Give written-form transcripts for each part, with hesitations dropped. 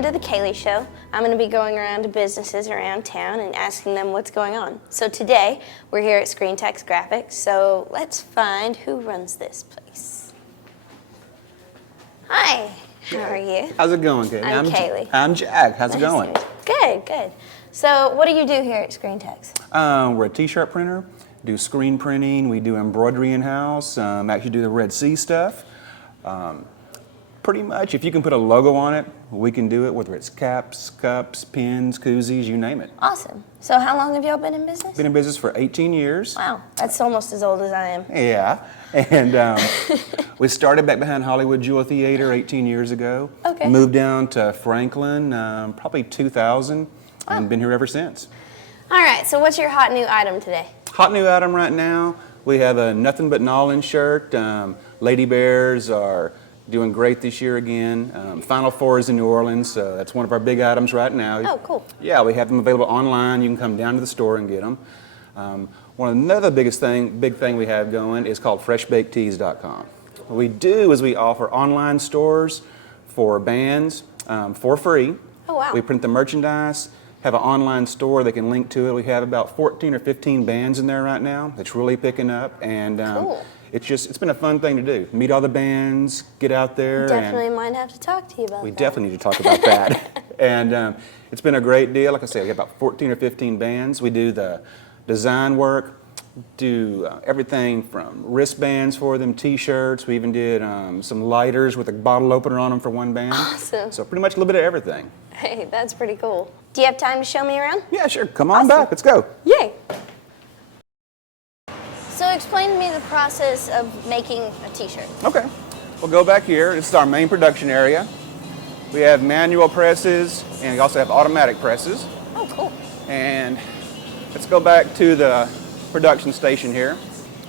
Welcome to the Kaley Show. I'm going to be going around to businesses around town and asking them what's going on. So today, we're here at Screen Text Graphics, so let's find who runs this place. Hi, how are you? How's it going, Kaley? I'm Kaley. I'm Jack. How's it going? Good, good. So what do you do here at Screen Text? We're a T-shirt printer, do screen printing, we do embroidery in-house, actually do the Red Sea stuff. Pretty much, if you can put a logo on it, we can do it, whether it's caps, cups, pins, koozies, you name it. Awesome. So how long have y'all been in business? Been in business for 18 years. Wow, that's almost as old as I am. Yeah, and we started back behind Hollywood Jewel Theater 18 years ago. Okay. Moved down to Franklin, probably 2000, and been here ever since. All right, so what's your hot new item today? Hot new item right now, we have a Nothing But Nolan shirt. Lady Bears are doing great this year again. Final Four is in New Orleans, so that's one of our big items right now. Oh, cool. Yeah, we have them available online. You can come down to the store and get them. Another big thing we have going is called FreshBakedTees.com. What we do is we offer online stores for bands for free. Oh, wow. We print the merchandise, have an online store they can link to it. We have about 14 or 15 bands in there right now. It's really picking up, and cool. It's been a fun thing to do. Meet all the bands, get out there. Definitely might have to talk to you about that. We definitely need to talk about that. And it's been a great deal. Like I said, we have about 14 or 15 bands. We do the design work, do everything from wristbands for them, T-shirts. We even did some lighters with a bottle opener on them for one band. Awesome. So pretty much a little bit of everything. Hey, that's pretty cool. Do you have time to show me around? Yeah, sure. Come on back. Let's go. Yay. So explain to me the process of making a T-shirt. Okay. We'll go back here. This is our main production area. We have manual presses, and we also have automatic presses. Oh, cool. And let's go back to the production station here.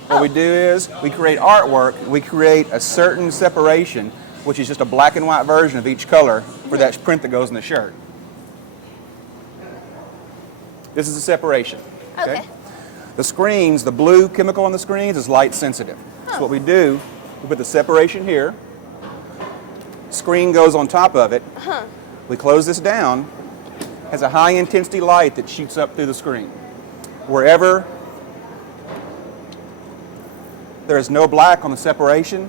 What we do is we create artwork. We create a certain separation, which is just a black and white version of each color for that print that goes in the shirt. This is the separation. Okay. The screens, the blue chemical on the screens is light sensitive. So what we do, we put the separation here. Screen goes on top of it. We close this down. Has a high intensity light that shoots up through the screen. Wherever there is no black on the separation,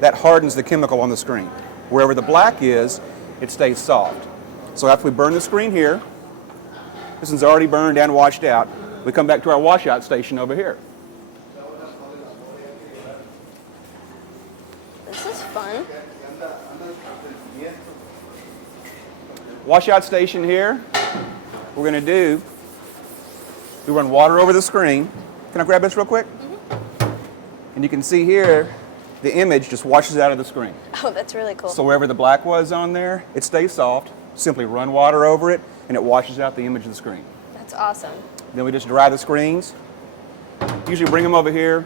that hardens the chemical on the screen. Wherever the black is, it stays soft. So after we burn the screen here, this one's already burned and washed out. We come back to our washout station over here. This is fun. Washout station here. What we're going to do, we run water over the screen. Can I grab this real quick? And you can see here, the image just washes out of the screen. Oh, that's really cool. So wherever the black was on there, it stays soft. Simply run water over it, and it washes out the image of the screen. That's awesome. Then we just dry the screens. Usually bring them over here,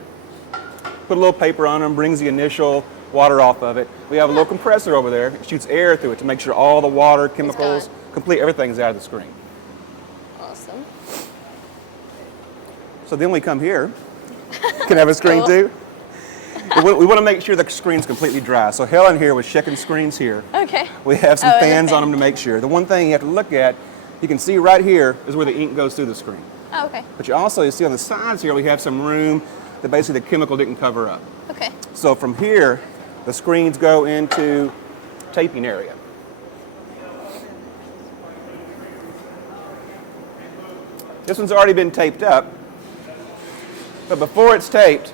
put a little paper on them, brings the initial water off of it. We have a little compressor over there. It shoots air through it to make sure all the water, chemicals, everything's out of the screen. Awesome. So then we come here. Can I have a screen Cool. too? We want to make sure the screen's completely dry. So Helen here was checking screens here. Okay. We have some fans on them to make sure. The one thing you have to look at, you can see right here is where the ink goes through the screen. Oh, okay. But you also see on the sides here, we have some room that basically the chemical didn't cover up. Okay. So from here, the screens go into taping area. This one's already been taped up, but before it's taped,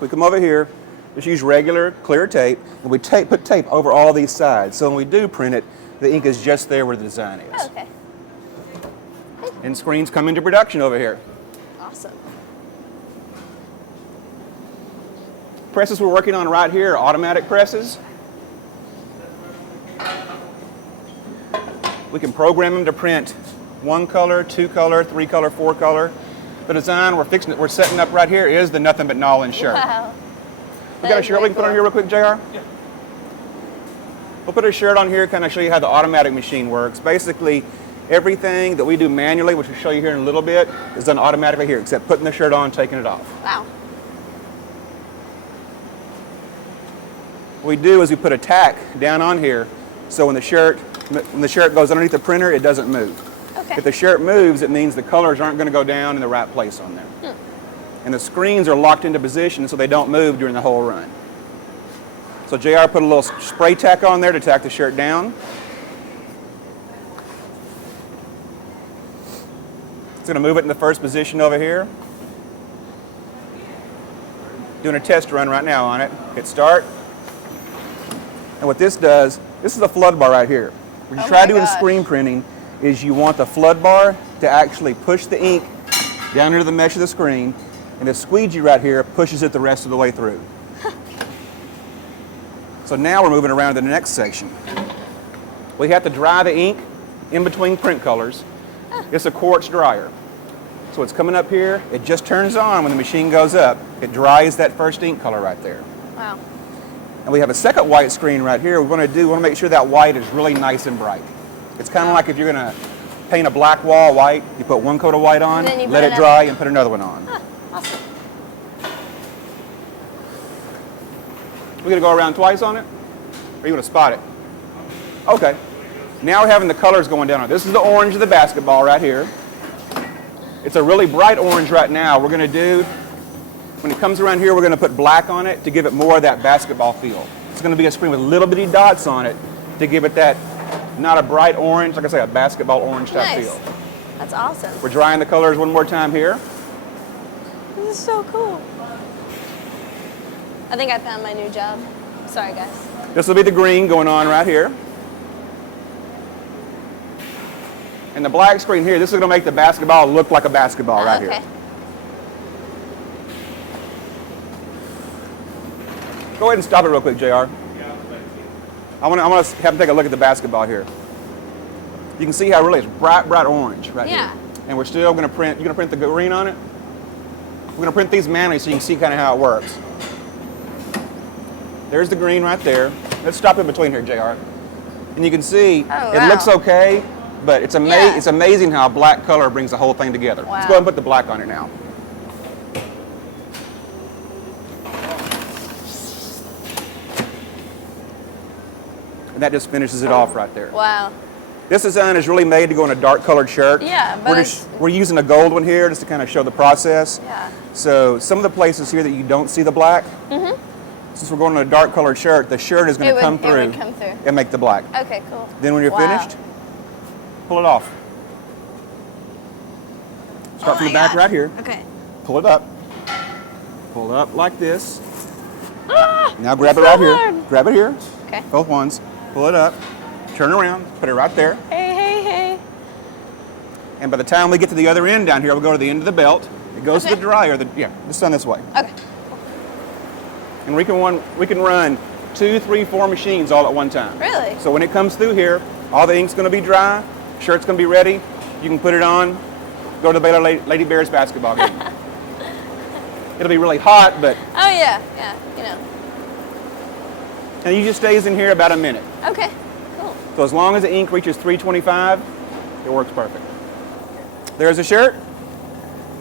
we come over here, just use regular clear tape, and we put tape over all these sides. So when we do print it, the ink is just there where the design is. Oh, okay. And screens come into production over here. Awesome. Presses we're working on right here are automatic presses. We can program them to print 1 color, 2 color, 3 color, 4 color. The design we're setting up right here is the Nothing But Nolan shirt. Wow. We got a shirt we can put on here real quick, JR? Yeah. We'll put a shirt on here, kind of show you how the automatic machine works. Basically, everything that we do manually, which we'll show you here in a little bit, is done automatically here, except putting the shirt on, taking it off. Wow. What we do is we put a tack down on here So when the shirt goes underneath the printer, it doesn't move. Okay. If the shirt moves, it means the colors aren't going to go down in the right place on there. And the screens are locked into position so they don't move during the whole run. So JR put a little spray tack on there to tack the shirt down. It's going to move it in the first position over here. Doing a test run right now on it. Hit start. And what this does, this is a flood bar right here. When you try doing screen printing, is you want the flood bar to actually push the ink down into the mesh of the screen, and the squeegee right here pushes it the rest of the way through. So now we're moving around to the next section. We have to dry the ink in between print colors. It's a quartz dryer. So it's coming up here, it just turns on when the machine goes up. It dries that first ink color right there. Wow. And we have a second white screen right here. We want to make sure that white is really nice and bright. It's kind of like if you're going to paint a black wall white, you put one coat of white on, let it dry, and put another one on. Awesome. We're going to go around twice on it? Or are you going to spot it? Okay. Now we're having the colors going down on it. This is the orange of the basketball right here. It's a really bright orange right now. We're going to do, when it comes around here, we're going to put black on it to give it more of that basketball feel. It's going to be a screen with little bitty dots on it to give it that, not a bright orange, like I say, a basketball orange type feel. That's awesome. We're drying the colors one more time here. This is so cool. I think I found my new job. Sorry, guys. This will be the green going on right here. And the black screen here, this is going to make the basketball look like a basketball right here. Go ahead and stop it real quick, JR. I want to have them take a look at the basketball here. You can see how really it's bright orange right here. And we're still going to print, you're going to print the green on it? We're going to print these manually so you can see kind of how it works. There's the green right there. Let's stop in between here, JR. And you can see it looks okay, but it's amazing how black color brings the whole thing together. Let's go ahead and put the black on it now. And that just finishes it off right there. Wow. This design is really made to go in a dark colored shirt. Yeah, but we're using a gold one here just to kind of show the process. Yeah. So some of the places here that you don't see the black, since we're going on a dark colored shirt, the shirt is going to come through and make the black. Okay, cool. Then when you're finished, pull it off. Start from the back right here. Okay. Pull it up. Pull it up like this. Now grab it right here. Grab it here. Okay. Both ones. Pull it up. Turn around. Put it right there. Hey, hey, hey. And by the time we get to the other end down here, we'll go to the end of the belt. It goes to the dryer. Just done this way. Okay. And we can run 2, 3, 4 machines all at one time. Really? So when it comes through here, all the ink's going to be dry, shirt's going to be ready. You can put it on, go to the Baylor Lady Bears basketball game. It'll be really hot, but oh yeah, you know. and it just stays in here about a minute. Okay, cool. So as long as the ink reaches 325, it works perfect. There's the shirt.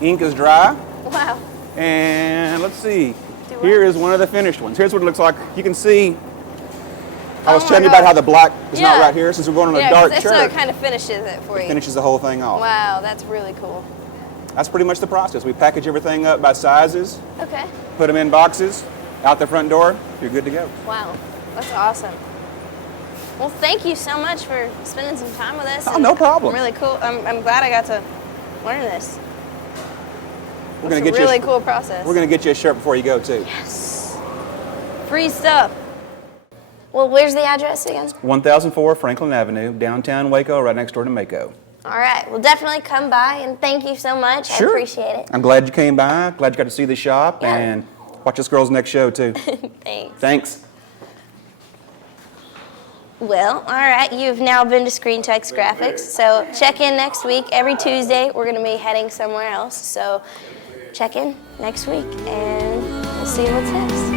Ink is dry. Wow. And let's see. Here is one of the finished ones. Here's what it looks like. You can see, I was telling you about how the black is not right here since we're going on a dark shirt. So it kind of finishes it for you. Finishes the whole thing off. Wow, that's really cool. That's pretty much the process. We package everything up by sizes, Okay. put them in boxes, out the front door, you're good to go. Wow, that's awesome. Well, thank you so much for spending some time with us. Oh, no problem. Really cool. I'm glad I got to learn this. We're going to get really cool process. We're going to get you a shirt before you go too. Yes. Free stuff. Well, where's the address again? 1004 Franklin Avenue, downtown Waco, right next door to Mako. All right. Well, definitely come by, and thank you so much. Sure. I appreciate it. I'm glad you came by. Glad you got to see the shop, Yeah. and watch this girl's next show too. Thanks. Thanks. Well, all right. You've now been to Screen Text Graphics, so check in next week. Every Tuesday, we're going to be heading somewhere else, so check in next week, and we'll see what's next.